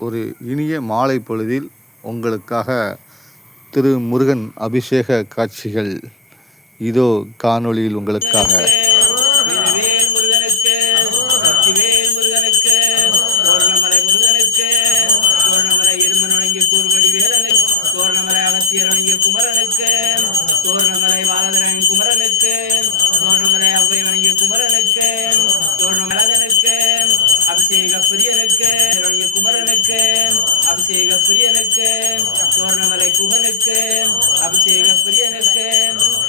ஒரு இனிய மாலை பொழுதில் உங்களுக்காக திரு முருகன் அபிஷேக காட்சிகள் இதோ காணொளியில் உங்களுக்காக. தோரணமலை அகத்தியரணிய குமரனுக்கு, தோரணமலை வாலதரன் குமரனுக்கு, தோரணமலை அவ்வை வணங்கிய குமரனுக்கு, தோரணமலகனுக்கு, அபிஷேக பிரியனுக்கு, குமரனுக்கு, அபிஷேக பிரியனுக்கு, தோரணமலை குகனுக்கு, அபிஷேக பிரியனுக்கு,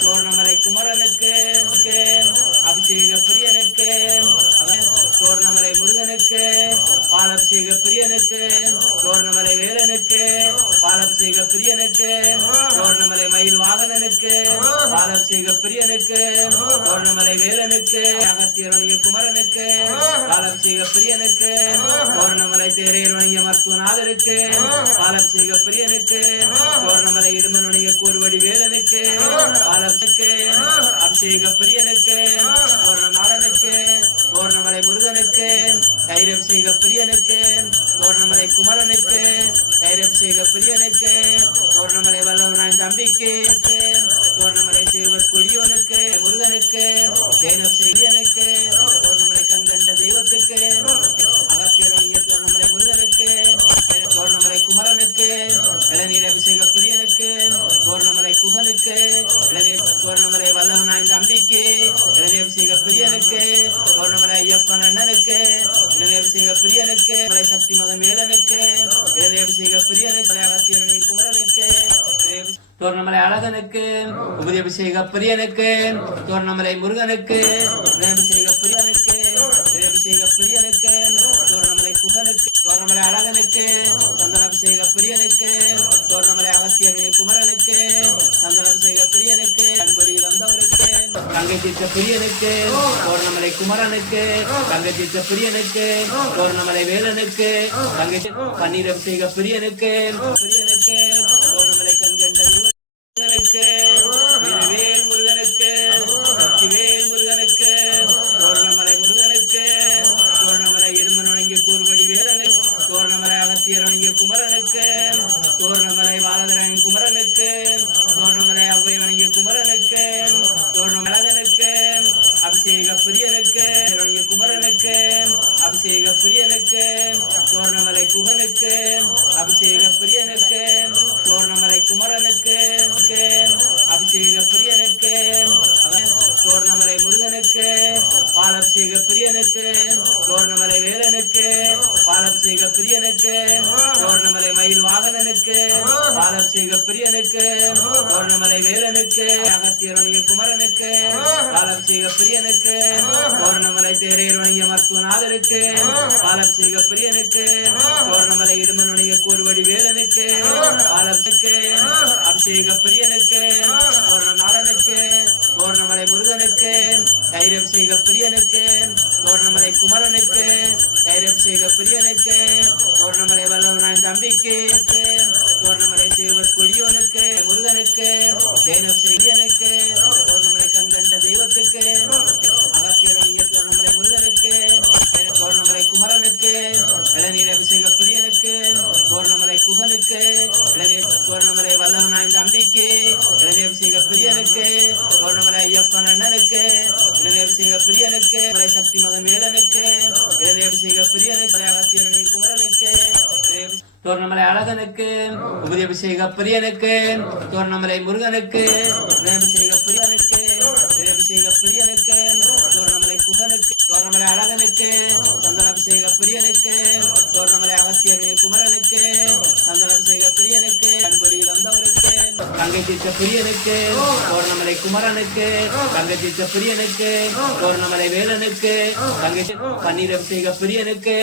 தோரணமலை குமரனுக்கு, அபிஷேக பிரியனுக்கு, தோரணமலை முருகனுக்கு, பாலபிஷேக பிரியனுக்கு, தோரணமலை வேலனுக்கு, பாலபிஷேக பிரியனுக்கு, தோரணமலை மயில் வாகனனுக்கு, பாலபிஷேக பிரியனுக்கு, தோரணமலை வேலனுக்கு, அகத்தியரணிய குமரனுக்கு, பாலபிஷேக பிரியனுக்கு, தோரணமலை தேரையரணிய மருத்துவநாதருக்கு, பாலபிஷேக பிரியனுக்கு, தோரணமலை இடுமனுடைய கூறுவடி வேலனுக்கு, பாலபிஷேக அபிஷேக பிரியனுக்கு, தோரணநாதனுக்கு, தோரணமலை முருகனுக்கு, தைரபிஷேக பிரியனுக்கு, தோரணமலை குமரனுக்கு, தைரபிஷேக பிரியனுக்கு, தோரணமலை வல்லவனாய் தம்பிக்கு, தோரணமலை சேவர் கொடியோனுக்கு, முருகனுக்கு, தேனபிஷேகனுக்கு, தோரணமலை கண்கண்ட தெய்வத்துக்கு, அகத்தியரணிய தோரணமலை முருகனுக்கு, தோரணமலை குமரனுக்கு, இளநீர் அபிஷேக பிரியனுக்கு, தோரணமலை குகனுக்கு, தோரணமலை வல்லவனாய் தம்பிக்கு, இளநீர் அபிஷேக பிரியனுக்கு, தோரணமலை ஐயப்பன் அண்ணனுக்கு, இளநீர் அபிஷேக பிரியனுக்கு, சக்தி மகன் வேலனுக்கு, இளநீர் அபிஷேக பிரியனுக்கு, அகத்தியரணிய குமரனுக்கு, தோரணமலை அழகனுக்கு, உபதி அபிஷேக பிரியனுக்கு, தோரணமலை முருகனுக்கு, அபிஷேக பிரியனுக்கு, அபிஷேக பிரியனுக்கு, தோரணமலை குகனுக்கு, தோரணமலை அழகனுக்கு, சந்தன அபிஷேக பிரியனுக்கு, தோரணமலை அகத்தியரணிய குமரனுக்கு, சந்தன அபிஷேக பிரியனுக்கு, அன்பொறியில் வந்தவருக்கு, கங்கை தீர்த்த பிரியனுக்கு, தோரணமலை குமரனுக்கு, கங்கை தீர்த்த பிரியனுக்கு, தோரணமலை வேலனுக்கு, கங்கை பன்னீர் அபிஷேக பிரியனுக்கு, தோரணமலை கண்கண்ட வேல் முருகனுக்கு, சக்திவேல் முருகனுக்கு, தோரணமலை முருகனுக்கு, தோரணமலை இடுமன் வணங்கிய கூறுபடி வேலனுக்கு, தோரணமலை அகத்தியர் வணங்கிய குமரனுக்கு, தோரணமலை வாலதரன் குமரனுக்கு, தோரணமலை அவ்வை வணங்கிய குமரனுக்கு, தோரணமலகனுக்கு, அபிஷேக பிரியனுக்கு, குமரனுக்கு, அபிஷேக பிரியனுக்கு, தோரணமலை குகனுக்கு, அபிஷேக பிரியனுக்கு, தோரணமலை குமரனுக்கு, அபிஷேக பிரியனுக்கு, தோரணமலை முருகனுக்கு, பாலபிஷேக பிரியனுக்கு, தோரணமலை வேலனுக்கு, பாலபிஷேக பிரியனுக்கு, தோரணமலை மயில் வாகனனுக்கு, பாலபிஷேக பிரியனுக்கு, தோரணமலை வேலனுக்கு, அகத்தியரணிய குமரனுக்கு, பாலபிஷேக பிரியனுக்கு, தோரணமலை தேரையரணிய மருத்துவநாதருக்கு, பாலபிஷேக பிரியனுக்கு, தோரணமலை இடுமனுடைய கூறுவடி வேலனுக்கு, பாலபிஷேக அபிஷேக பிரியனுக்கு, தோரணநாதனுக்கு, தோரணமலை முருகனுக்கு, தைரபிஷேக பிரியனுக்கு, தோரணமலை குமரனுக்கு, தைரபிஷேக பிரியனுக்கு, தோரணமலை வல்லவனாய் தம்பிக்கு, தோரணமலை சேவர் கொடியோனுக்கு, முருகனுக்கு, தேனபிஷேகனுக்கு, தோரணமலை கண்கண்ட தெய்வத்துக்கு, அகத்தியரணிய தோரணமலை முருகனுக்கு, தோரணமலை குமரனுக்கு, இளநீர் அபிஷேக பிரியனுக்கு, தோரணமலை குகனுக்கு, தோரணமலை வல்லவனாய் தம்பிக்கு, இளநீர் அபிஷேக பிரியனுக்கு, தோரணமலை ஐயப்பன் அண்ணனுக்கு, இளநீர் அபிஷேக பிரியனுக்கு, சக்தி மகன் வேலனுக்கு, இளநீர் அபிஷேக பிரியனுக்கு, அகத்தியரணிய குமரனுக்கு, தோரணமலை அழகனுக்கு, உபதி அபிஷேக பிரியனுக்கு, தோரணமலை முருகனுக்கு, அபிஷேக பிரியனுக்கு, அபிஷேக பிரியனுக்கு, தோரணமலை குகனுக்கு, தோரணமலை அழகனுக்கு, சந்தன அபிஷேக பிரியனுக்கு, தோரணமலை அகத்தியரணிய குமரனுக்கு, சந்தன அபிஷேக பிரியனுக்கு, அன்பொறியில் வந்தவருக்கு, கங்கை தீர்த்த பிரியனுக்கு, தோரணமலை குமரனுக்கு, கங்கை தீர்த்த பிரியனுக்கு, தோரணமலை வேலனுக்கு, கங்கை பன்னீர் அபிஷேக பிரியனுக்கு,